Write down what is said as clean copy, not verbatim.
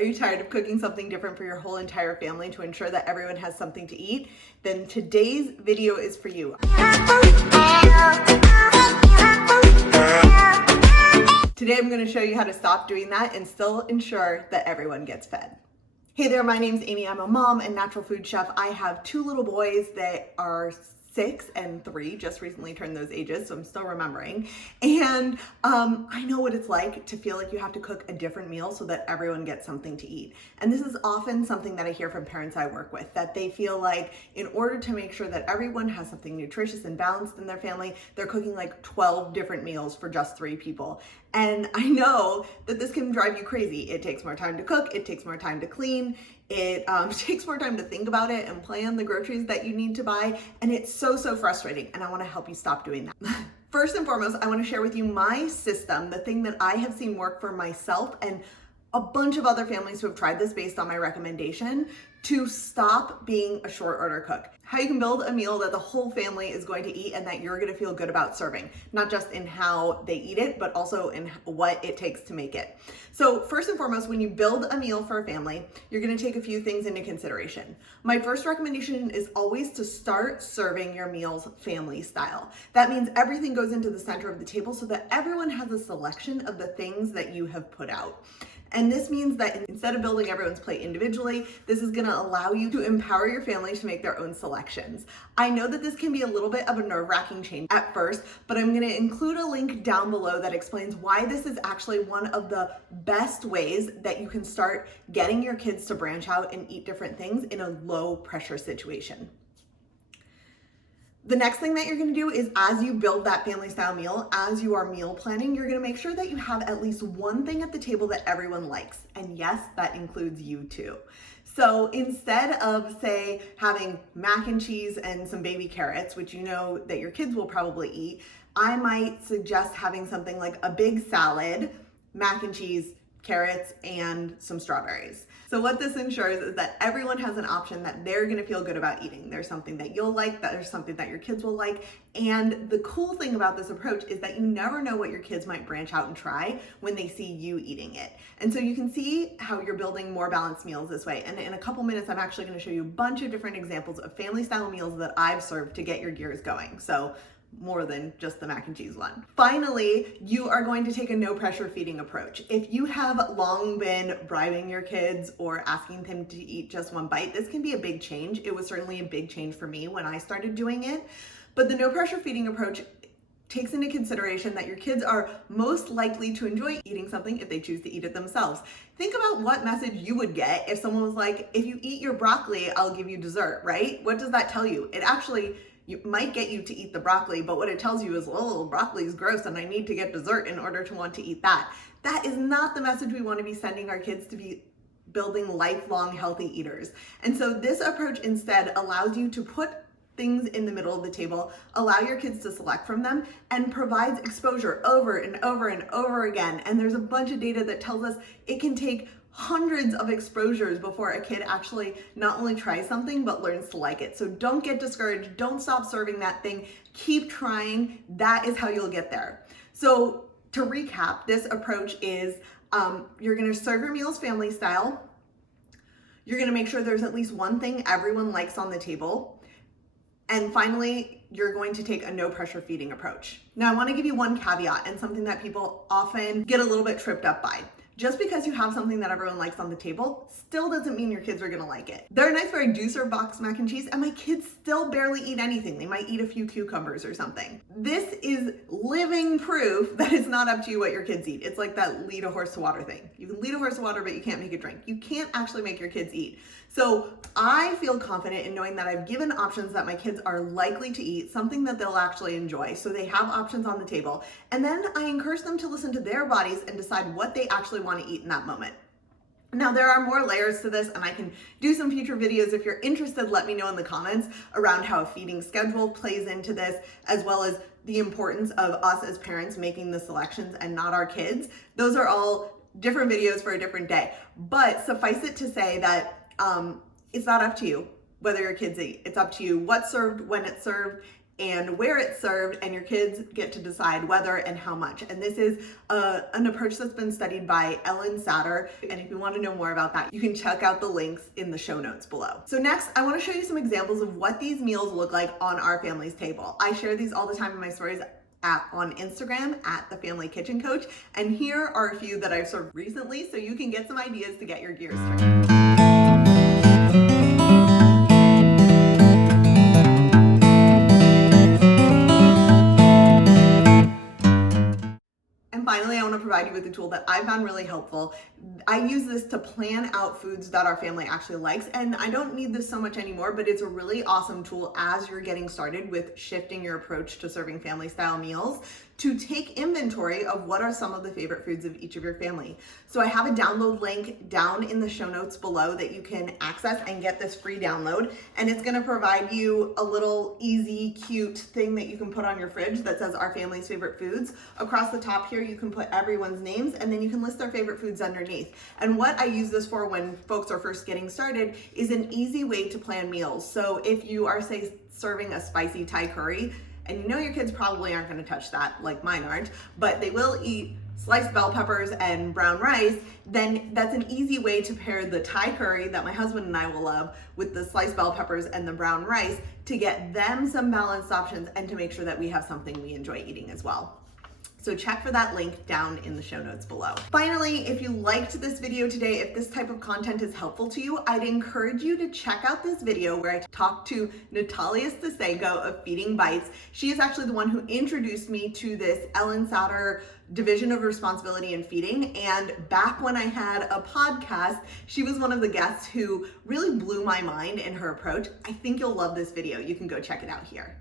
Are you tired of cooking something different for your whole entire family to ensure that everyone has something to eat? Then today's video is for you. Today I'm going to show you how to stop doing that and still ensure that everyone gets fed. Hey there, my name's Amy. I'm a mom and natural food chef. I have two little boys that are 6 and 3, just recently turned those ages, so I'm still remembering. And I know what it's like to feel like you have to cook a different meal so that everyone gets something to eat. And this is often something that I hear from parents I work with, that they feel like in order to make sure that everyone has something nutritious and balanced in their family, they're cooking like 12 different meals for just 3 people. And I know that this can drive you crazy. It takes more time to cook, it takes more time to clean, it takes more time to think about it and plan the groceries that you need to buy, and it's so frustrating, and I wanna help you stop doing that. First and foremost, I wanna share with you my system, the thing that I have seen work for myself and a bunch of other families who have tried this based on my recommendation to stop being a short order cook. How you can build a meal that the whole family is going to eat and that you're gonna feel good about serving, not just in how they eat it, but also in what it takes to make it. So first and foremost, when you build a meal for a family, you're gonna take a few things into consideration. My first recommendation is always to start serving your meals family style. That means everything goes into the center of the table so that everyone has a selection of the things that you have put out. And this means that instead of building everyone's plate individually, this is gonna allow you to empower your family to make their own selections. I know that this can be a little bit of a nerve-wracking change at first, but I'm gonna include a link down below that explains why this is actually one of the best ways that you can start getting your kids to branch out and eat different things in a low pressure situation. The next thing that you're gonna do is, as you build that family style meal, as you are meal planning, you're gonna make sure that you have at least one thing at the table that everyone likes. And yes, that includes you too. So instead of, say, having mac and cheese and some baby carrots, which you know that your kids will probably eat, I might suggest having something like a big salad, mac and cheese, carrots, and some strawberries. So what this ensures is that everyone has an option that they're gonna feel good about eating. There's something that you'll like, that there's something that your kids will like. And the cool thing about this approach is that you never know what your kids might branch out and try when they see you eating it. And so you can see how you're building more balanced meals this way. And in a couple minutes, I'm actually gonna show you a bunch of different examples of family style meals that I've served to get your gears going. So more than just the mac and cheese one. Finally, you are going to take a no pressure feeding approach. If you have long been bribing your kids or asking them to eat just one bite, this can be a big change. It was certainly a big change for me when I started doing it. But the no pressure feeding approach takes into consideration that your kids are most likely to enjoy eating something if they choose to eat it themselves. Think about what message you would get if someone was like, if you eat your broccoli, I'll give you dessert, right? What does that tell you? It actually might get you to eat the broccoli, but what it tells you is, oh, broccoli is gross and I need to get dessert in order to want to eat that. That is not the message we want to be sending our kids to be building lifelong healthy eaters. And so this approach instead allows you to put things in the middle of the table, allow your kids to select from them, and provides exposure over and over and over again. And there's a bunch of data that tells us it can take hundreds of exposures before a kid actually not only tries something, but learns to like it. So don't get discouraged. Don't stop serving that thing. Keep trying. That is how you'll get there. So to recap, this approach is you're going to serve your meals family style. You're going to make sure there's at least one thing everyone likes on the table. And finally, you're going to take a no pressure feeding approach. Now, I want to give you one caveat and something that people often get a little bit tripped up by. Just because you have something that everyone likes on the table still doesn't mean your kids are gonna like it. There are nights where I do serve boxed mac and cheese and my kids still barely eat anything. They might eat a few cucumbers or something. This is living proof that it's not up to you what your kids eat. It's like that lead a horse to water thing. You can lead a horse to water, but you can't make it drink. You can't actually make your kids eat. So I feel confident in knowing that I've given options that my kids are likely to eat, something that they'll actually enjoy. So they have options on the table. And then I encourage them to listen to their bodies and decide what they actually want to eat in that moment. Now, there are more layers to this, and I can do some future videos. If you're interested, let me know in the comments around how a feeding schedule plays into this, as well as the importance of us as parents making the selections and not our kids. Those are all different videos for a different day. But suffice it to say that it's not up to you whether your kids eat. It's up to you what's served, when it's served, and where it's served, and your kids get to decide whether and how much. And this is an approach that's been studied by Ellen Satter. And if you want to know more about that, you can check out the links in the show notes below. So next, I want to show you some examples of what these meals look like on our family's table. I share these all the time in my stories on Instagram at The Family Kitchen Coach. And here are a few that I've served recently so you can get some ideas to get your gears turning. And finally, I want to provide you with a tool that I found really helpful. I use this to plan out foods that our family actually likes, and I don't need this so much anymore, but it's a really awesome tool as you're getting started with shifting your approach to serving family style meals, to take inventory of what are some of the favorite foods of each of your family. So I have a download link down in the show notes below that you can access and get this free download. And it's gonna provide you a little easy, cute thing that you can put on your fridge that says our family's favorite foods. Across the top here, you can put everyone's names, and then you can list their favorite foods underneath. And what I use this for when folks are first getting started is an easy way to plan meals. So if you are, say, serving a spicy Thai curry, and you know your kids probably aren't going to touch that, like mine aren't, but they will eat sliced bell peppers and brown rice, then that's an easy way to pair the Thai curry that my husband and I will love with the sliced bell peppers and the brown rice to get them some balanced options and to make sure that we have something we enjoy eating as well. So check for that link down in the show notes below. Finally, if you liked this video today, if this type of content is helpful to you, I'd encourage you to check out this video where I talked to Natalia Stasenko of Feeding Bites. She is actually the one who introduced me to this Ellen Satter division of responsibility in feeding. And back when I had a podcast, she was one of the guests who really blew my mind in her approach. I think you'll love this video. You can go check it out here.